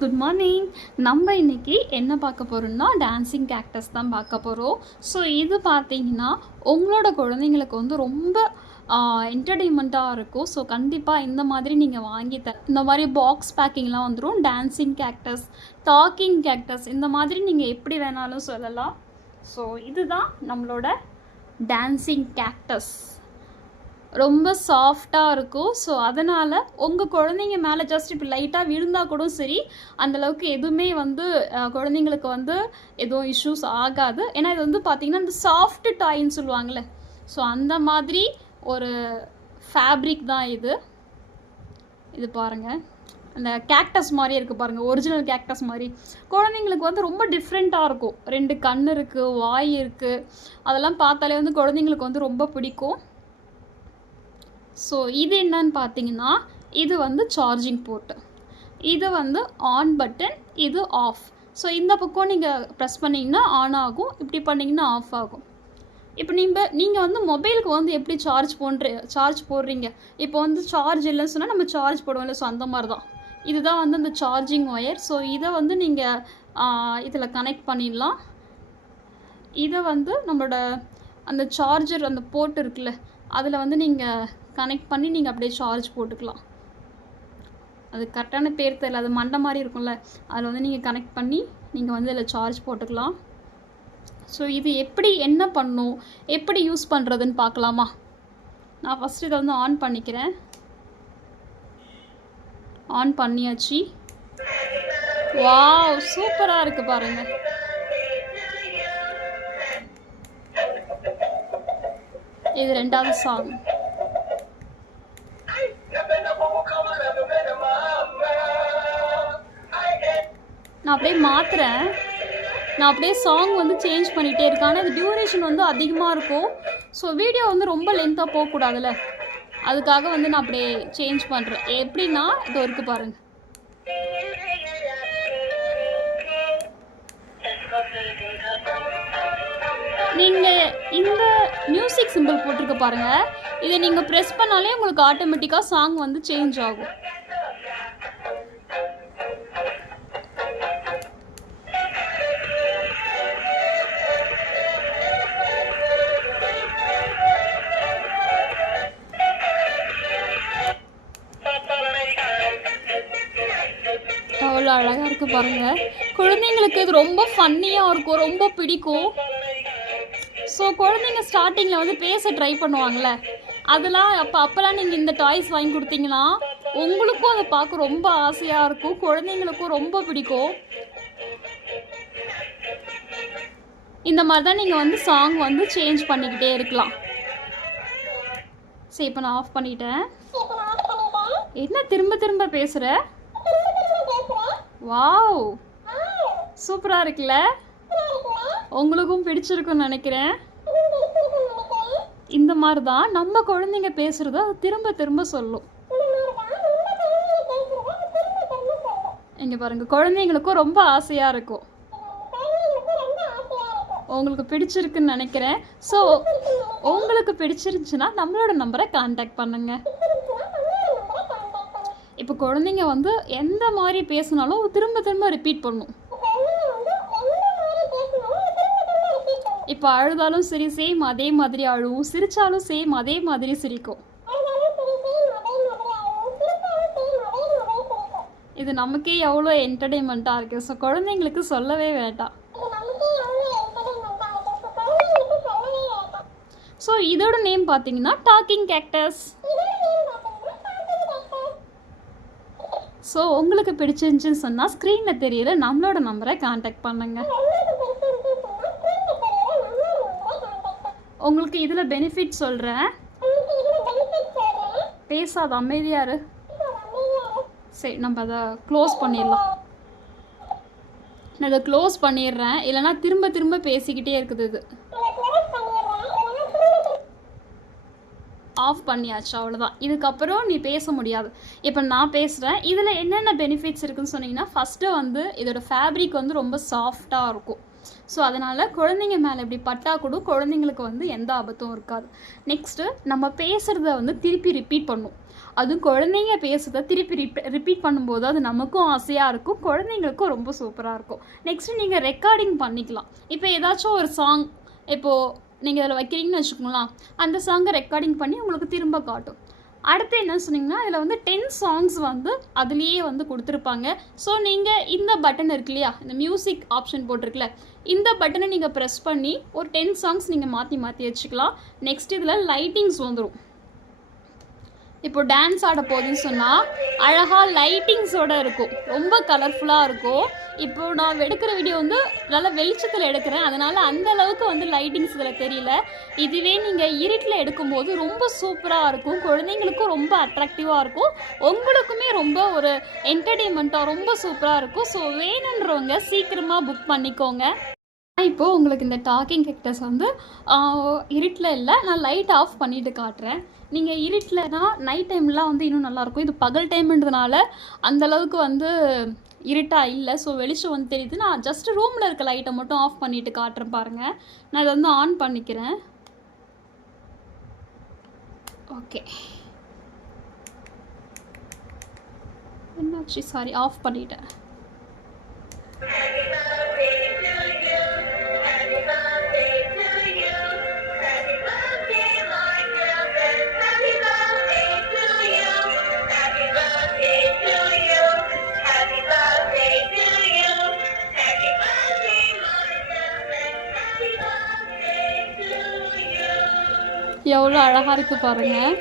Good morning நம்ம இன்னைக்கு என்ன பார்க்க போகிறோம்னா டான்சிங் கேக்டஸ் தான் பார்க்க போகிறோம் ஸோ இது பார்த்தீங்கன்னா உங்களோட குழந்தைங்களுக்கு வந்து ரொம்ப என்டர்டெயின்மெண்ட்டாக இருக்கும். ஸோ கண்டிப்பாக இந்த மாதிரி நீங்கள் வாங்கி த இந்த மாதிரி பாக்ஸ் பேக்கிங்லாம் வந்துடும் டான்ஸிங் கேக்டஸ் டாக்கிங் கேக்டஸ் இந்த மாதிரி நீங்கள் எப்படி வேணாலும் சொல்லலாம். ஸோ இதுதான் நம்மளோட டான்சிங் கேக்டஸ் ரொம்ப சாஃப்டாக இருக்கும். ஸோ அதனால் உங்கள் குழந்தைங்க மேலே ஜஸ்ட் இப்போ லைட்டாக விழுந்தால் கூட சரி அந்தளவுக்கு எதுவுமே வந்து குழந்தைங்களுக்கு வந்து எதுவும் இஷ்யூஸ் ஆகாது. ஏன்னா இது வந்து பார்த்திங்கன்னா இந்த சாஃப்ட் டாய்ன்னு சொல்லுவாங்கள்ல ஸோ அந்த மாதிரி ஒரு ஃபேப்ரிக் தான் இது. இது பாருங்கள் அந்த கேக்டஸ் மாதிரி இருக்குது பாருங்கள் ஒரிஜினல் கேக்டஸ் மாதிரி. குழந்தைங்களுக்கு வந்து ரொம்ப டிஃப்ரெண்ட்டாக இருக்கும். ரெண்டு கண் இருக்குது வாய் இருக்குது அதெல்லாம் பார்த்தாலே வந்து குழந்தைங்களுக்கு வந்து ரொம்ப பிடிக்கும். ஸோ இது என்னன்னு பார்த்தீங்கன்னா இது வந்து சார்ஜிங் போர்ட்டு இது வந்து ஆன் பட்டன் இது ஆஃப் ஸோ இந்த பக்கம் நீங்கள் ப்ரெஸ் பண்ணிங்கன்னா ஆன் ஆகும். இப்படி பண்ணிங்கன்னா ஆஃப் ஆகும். இப்போ நீங்கள் நீங்கள் வந்து மொபைலுக்கு வந்து எப்படி சார்ஜ் போன்ற சார்ஜ் போடுறீங்க? இப்போ வந்து சார்ஜ் இல்லைன்னு சொன்னால் நம்ம சார்ஜ் போடுவோம்ல ஸோ அந்த மாதிரி தான் இதுதான் வந்து அந்த சார்ஜிங் ஒயர் ஸோ இதை வந்து நீங்கள் இதில் கனெக்ட் பண்ணிடலாம். இதை வந்து நம்மளோட அந்த சார்ஜர் அந்த போர்ட் இருக்குல்ல அதில் வந்து நீங்கள் கனெக்ட் பண்ணி நீங்கள் அப்படியே சார்ஜ் போட்டுக்கலாம். அது கரெக்டான பேர் தெரியல அது மண்டை மாதிரி இருக்கும்ல. அதில் வந்து நீங்கள் கனெக்ட் பண்ணி நீங்கள் வந்து இதில் சார்ஜ் போட்டுக்கலாம். ஸோ இது எப்படி என்ன பண்ணும்? எப்படி யூஸ் பண்ணுறதுன்னு பார்க்கலாமா? நான் ஃபஸ்ட்டு இதை வந்து ஆன் பண்ணிக்கிறேன். ஆன் பண்ணியாச்சு. வாவ் சூப்பராக இருக்குது பாருங்கள் இது ரெண்டாவது சாங் அப்படியே மாத்துறேன். நான் அப்படியே சாங் வந்து சேஞ்ச் பண்ணிகிட்டே இருக்கேன். ஆனால் இது டியூரேஷன் வந்து அதிகமாக இருக்கும். ஸோ வீடியோ வந்து ரொம்ப லென்த்தாக போகக்கூடாதுல்ல. அதுக்காக வந்து நான் அப்படியே சேஞ்ச் பண்ணுறேன் எப்படின்னா இது இருக்குது பாருங்கள் நீங்கள் இந்த மியூசிக் சிம்பிள் போட்டிருக்க பாருங்கள் இதை நீங்கள் ப்ரெஸ் பண்ணாலே உங்களுக்கு ஆட்டோமேட்டிக்காக சாங் வந்து சேஞ்ச் ஆகும். அவ்வளோ அழகாக இருக்கு பாருங்க. குழந்தைங்களுக்கு இது ரொம்ப ஃபன்னியாக இருக்கும் ரொம்ப பிடிக்கும். ஸோ குழந்தைங்க ஸ்டார்டிங்கில் வந்து பேச ட்ரை பண்ணுவாங்கள்ல அதெல்லாம் அப்போ அப்போல்லாம் நீங்கள் இந்த டாய்ஸ் வாங்கி கொடுத்தீங்கன்னா உங்களுக்கும் அதை பார்க்க ரொம்ப ஆசையாக இருக்கும் குழந்தைங்களுக்கும் ரொம்ப பிடிக்கும். இந்த மாதிரி தான் நீங்கள் வந்து சாங் வந்து சேஞ்ச் பண்ணிக்கிட்டே இருக்கலாம். சரி இப்போ நான் ஆஃப் பண்ணிட்டேன். என்ன திரும்ப திரும்ப பேசுகிற வாவ். சூப்பராக இருக்குல்ல உங்களுக்கும் பிடிச்சிருக்குன்னு நினைக்கிறேன். இந்த மாதிரி தான் நம்ம குழந்தைங்க பேசுகிறத அது திரும்ப திரும்ப சொல்லும். இங்கே பாருங்க குழந்தைங்களுக்கும் ரொம்ப ஆசையாக இருக்கும். உங்களுக்கு பிடிச்சிருக்குன்னு நினைக்கிறேன். ஸோ உங்களுக்கு பிடிச்சிருந்துச்சுன்னா நம்மளோட நம்பரை காண்டாக்ட் பண்ணுங்கள் இப்போ குழந்தைங்க வந்து எந்த மாதிரி பேசினாலும் திரும்ப திரும்ப ரிப்பீட் பண்ணும். இப்போ அழுதாலும் சரி சேம் அதே மாதிரி அழுவும். சிரிச்சாலும் சேம் அதே மாதிரி சிரிக்கும். இது நமக்கே எவ்வளோ என்டர்டெயின்மெண்ட்டாக இருக்குது ஸோ குழந்தைங்களுக்கு சொல்லவே வேண்டாம். ஸோ இதோட நேம் பார்த்தீங்கன்னா டாக்கிங் கேக்டஸ் ஸோ உங்களுக்கு பிடிச்சிருந்துச்சின்னு சொன்னால் ஸ்க்ரீனில் தெரியல நம்மளோட நம்பரை காண்டாக்ட் பண்ணுங்கள் உங்களுக்கு இதில் பெனிஃபிட் சொல்கிறேன் பேசாத அமைதியாரு சரி நம்ம அதை க்ளோஸ் பண்ணிடலாம். நான் இதை க்ளோஸ் பண்ணிடுறேன். இல்லைன்னா திரும்ப திரும்ப பேசிக்கிட்டே இருக்குது இது. ஆஃப் பண்ணியாச்சு அவ்வளோதான் இதுக்கப்புறம் நீ பேச முடியாது. இப்போ நான் பேசுகிறேன் இதில் என்னென்ன பெனிஃபிட்ஸ் இருக்குன்னு சொன்னீங்கன்னா ஃபஸ்ட்டு வந்து இதோட ஃபேப்ரிக் வந்து ரொம்ப சாஃப்டாக இருக்கும். ஸோ அதனால் குழந்தைங்க மேலே இப்படி பட்டா கூட குழந்தைங்களுக்கு வந்து எந்த ஆபத்தும் இருக்காது. நெக்ஸ்ட்டு நம்ம பேசுகிறத வந்து திருப்பி ரிப்பீட் பண்ணும். அதுவும் குழந்தைங்க பேசுகிறத திருப்பி ரிப் ரிப்பீட் பண்ணும்போது அது நமக்கும் ஆசையாக இருக்கும் குழந்தைங்களுக்கும் ரொம்ப சூப்பராக இருக்கும். நெக்ஸ்ட்டு நீங்கள் ரெக்கார்டிங் பண்ணிக்கலாம். இப்போ ஏதாச்சும் ஒரு சாங் இப்போது நீங்கள் இதில் வைக்கிறீங்கன்னு வச்சுக்கோங்களேன் அந்த சாங்கை ரெக்கார்டிங் பண்ணி உங்களுக்கு திரும்ப காட்டும். அடுத்து என்ன சொன்னீங்கன்னா இதில் வந்து டென் சாங்ஸ் வந்து அதுலேயே வந்து கொடுத்துருப்பாங்க. ஸோ நீங்கள் இந்த பட்டன் இருக்கு இல்லையா இந்த மியூசிக் ஆப்ஷன் போட்டிருக்குல இந்த பட்டனை நீங்கள் ப்ரெஸ் பண்ணி ஒரு டென் சாங்ஸ் நீங்கள் மாற்றி மாற்றி வச்சுக்கலாம். நெக்ஸ்ட் இதில் லைட்டிங்ஸ் வந்துடும் இப்போ டான்ஸ் ஆட போகுதுன்னு சொன்னால் அழகாக லைட்டிங்ஸோட இருக்கும். ரொம்ப கலர்ஃபுல்லாக இருக்கும். இப்போ நான் எடுக்கிற வீடியோ வந்து நல்லா வெளிச்சத்தில் எடுக்கிறேன். அதனால் அந்த அளவுக்கு வந்து லைட்டிங்ஸ் இதில் தெரியல. இதுவே நீங்கள் இருட்டில் எடுக்கும்போது ரொம்ப சூப்பராக இருக்கும். குழந்தைங்களுக்கும் ரொம்ப அட்ராக்டிவாக இருக்கும். உங்களுக்குமே ரொம்ப ஒரு என்டர்டெயின்மெண்ட்டாக ரொம்ப சூப்பராக இருக்கும். ஸோ வேணுன்றவங்க சீக்கிரமாக புக் பண்ணிக்கோங்க. இப்போது உங்களுக்கு இந்த டாக்கிங் ஹெக்டர்ஸ் வந்து இருட்டில் இல்லை. நான் லைட் ஆஃப் பண்ணிட்டு காட்டுறேன். நீங்கள் இருட்டில்னா நைட் டைம்லாம் வந்து இன்னும் நல்லாயிருக்கும். இது பகல் டைம்ன்றதுனால அந்தளவுக்கு வந்து இருட்டாக இல்லை. ஸோ வெளிச்சம் வந்து தெரியுது. நான் ஜஸ்ட் ரூமில் இருக்க லைட்டை மட்டும் ஆஃப் பண்ணிட்டு காட்டுறேன் பாருங்கள் நான் இதை வந்து ஆன் பண்ணிக்கிறேன். ஓகே என்னாச்சு? சாரி ஆஃப் பண்ணிட்டேன். எவ்வளோ அழகாக இருக்குது பாருங்கள்